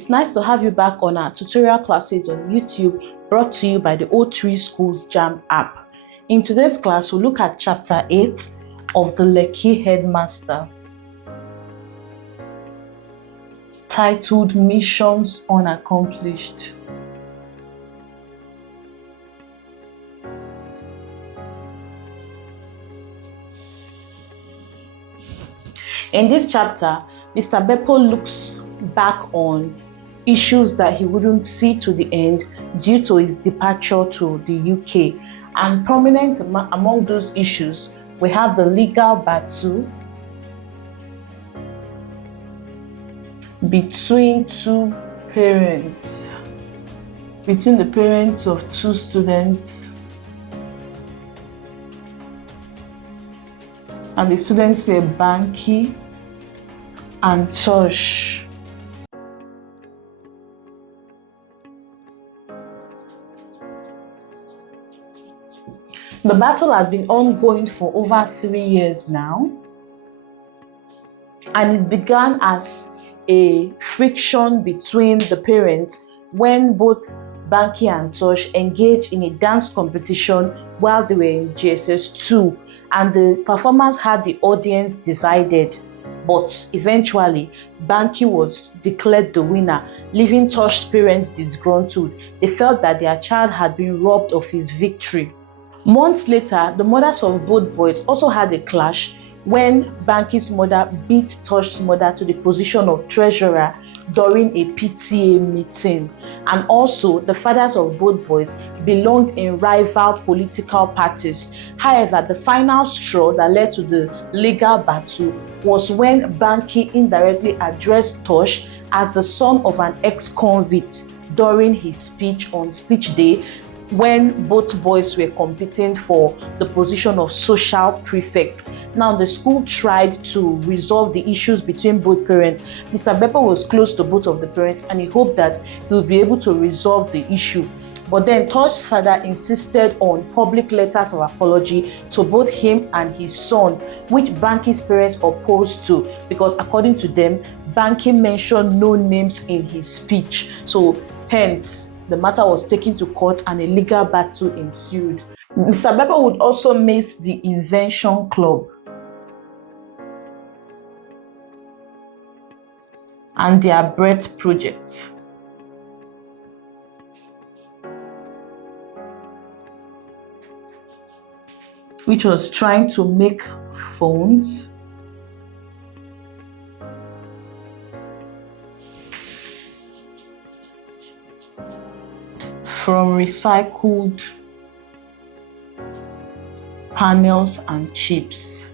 It's nice to have you back on our tutorial classes on YouTube brought to you by the O3 Schools JAMB app. In today's class, we'll look at Chapter 8 of the Lekki Headmaster, titled Missions Unaccomplished. In this chapter, Mr. Bepo looks back on issues that he wouldn't see to the end due to his departure to the UK. And prominent among those issues, we have the legal battle between the parents of two students, and the students were Banky and Tosh. The battle had been ongoing for over 3 years now, and it began as a friction between the parents when both Banky and Tosh engaged in a dance competition while they were in GSS 2, and the performance had the audience divided. But eventually, Banky was declared the winner, leaving Tosh's parents disgruntled. They felt that their child had been robbed of his victory. Months later, the mothers of both boys also had a clash when Banky's mother beat Tosh's mother to the position of treasurer during a PTA meeting. And also, the fathers of both boys belonged in rival political parties. However, the final straw that led to the legal battle was when Banky indirectly addressed Tosh as the son of an ex-convict during his speech on speech day, when both boys were competing for the position of social prefect. Now, the school tried to resolve the issues between both parents. Mr. Bepo was close to both of the parents and he hoped that he would be able to resolve the issue. But then Tosh's father insisted on public letters of apology to both him and his son, which Banky's parents opposed to, because according to them, Banky mentioned no names in his speech. So hence, the matter was taken to court and a legal battle ensued. Mr. Bepo would also miss the Invention Club and their breath project. Which was trying to make phones from recycled panels and chips.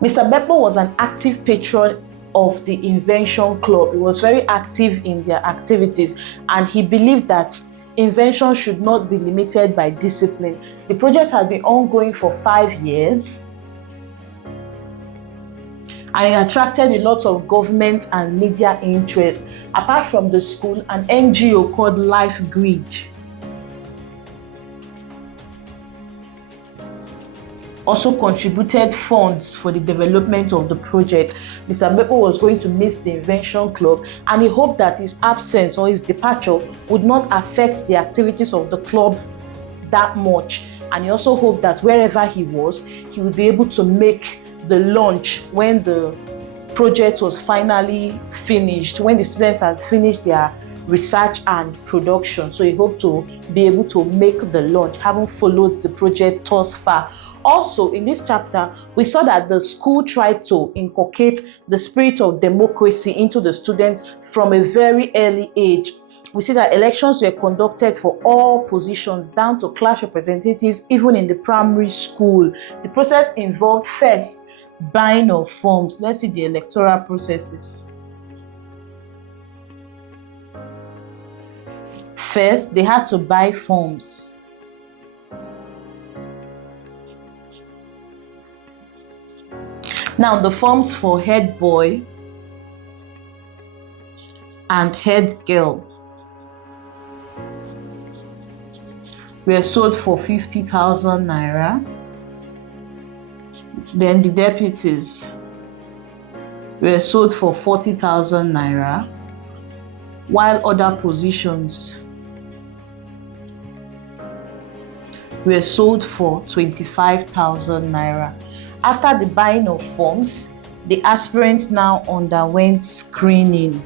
Mr. Bepo was an active patron of the Invention Club. He was very active in their activities, and he believed that invention should not be limited by discipline. The project had been ongoing for 5 years, and it attracted a lot of government and media interest. Apart from the school, an NGO called Life Grid also contributed funds for the development of the project. Mr. Bepo was going to miss the Invention Club, and he hoped that his absence or his departure would not affect the activities of the club that much. And he also hoped that wherever he was, he would be able to make the launch when the project was finally finished, when the students had finished their research and production. So he hoped to be able to make the launch, having followed the project thus far. Also, in this chapter, we saw that the school tried to inculcate the spirit of democracy into the students from a very early age. We see that elections were conducted for all positions, down to class representatives, even in the primary school. The process involved first buying of forms. Let's see the electoral processes. First, they had to buy forms. Now, the forms for head boy and head girl were sold for 50,000 naira. Then the deputies were sold for 40,000 naira, while other positions were sold for 25,000 naira. After the buying of forms, the aspirants now underwent screening.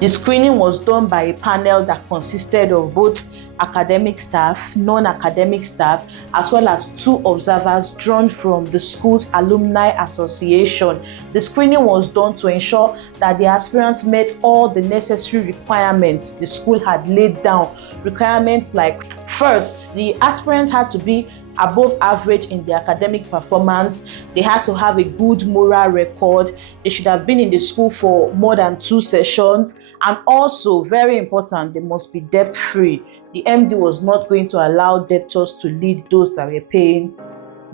The screening was done by a panel that consisted of both academic staff, non-academic staff, as well as 2 observers drawn from the school's alumni association. The screening was done to ensure that the aspirants met all the necessary requirements the school had laid down. Requirements like, first, the aspirants had to be above average in their academic performance. They had to have a good moral record. They should have been in the school for more than 2 sessions. And also, very important, they must be debt-free. The MD was not going to allow debtors to lead those that were paying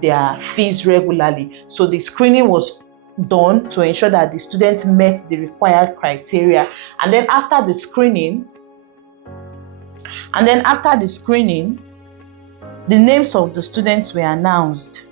their fees regularly. So the screening was done to ensure that the students met the required criteria. And then after the screening, the names of the students were announced.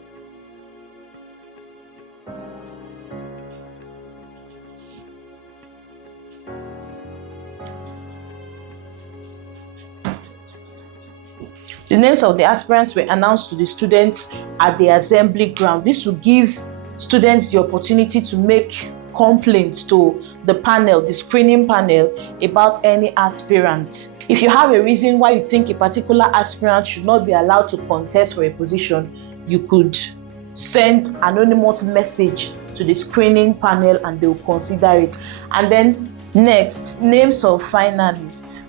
The names of the aspirants were announced to the students at the assembly ground. This will give students the opportunity to make complaints to the panel, the screening panel, about any aspirant. If you have a reason why you think a particular aspirant should not be allowed to contest for a position, you could send an anonymous message to the screening panel and they will consider it. And then next, names of finalists.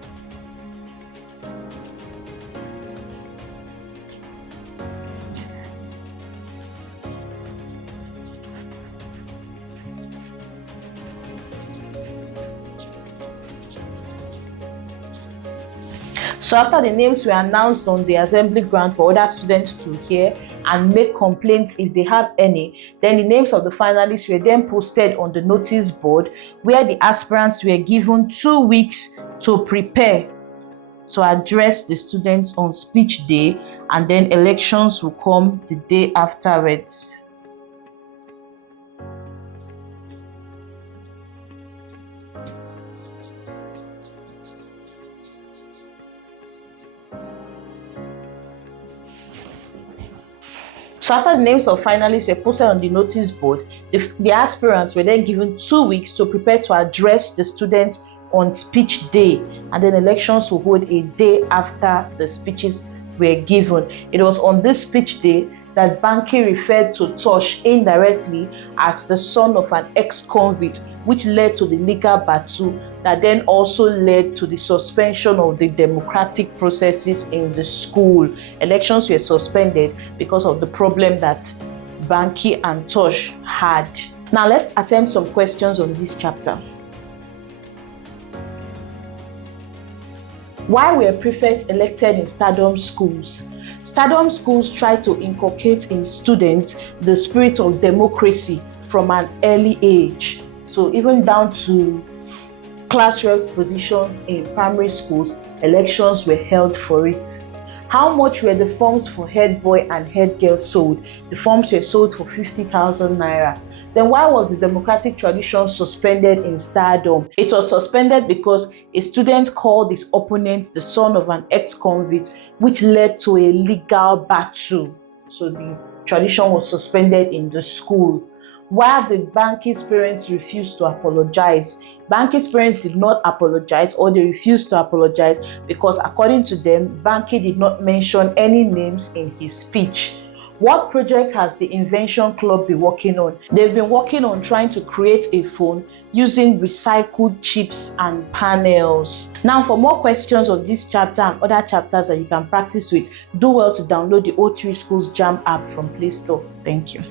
So after the names were announced on the assembly ground for other students to hear and make complaints if they have any, then the names of the finalists were then posted on the notice board, where the aspirants were given 2 weeks to prepare to address the students on speech day, and then elections will come the day afterwards. So after the names of finalists were posted on the notice board, the aspirants were then given 2 weeks to prepare to address the students on speech day, and then elections will hold a day after the speeches were given. It was on this speech day that Banky referred to Tosh indirectly as the son of an ex-convict, which led to the legal battle that then also led to the suspension of the democratic processes in the school. Elections were suspended because of the problem that Banky and Tosh had. Now let's attempt some questions on this chapter. Why were prefects elected in Stardom schools? Stardom schools try to inculcate in students the spirit of democracy from an early age. So even down to class rep positions in primary schools, elections were held for it. How much were the forms for head boy and head girl sold? The forms were sold for 50,000 naira. Then why was the democratic tradition suspended in Stardom? It was suspended because a student called his opponent the son of an ex-convict, which led to a legal battle. So the tradition was suspended in the school. Why did Banky's parents refuse to apologize? Banky's parents did not apologize, or they refused to apologize because, according to them, Banky did not mention any names in his speech. What project has the Invention Club been working on? They've been working on trying to create a phone using recycled chips and panels. Now, for more questions on this chapter and other chapters that you can practice with, do well to download the O3 Schools JAMB app from Play Store. Thank you.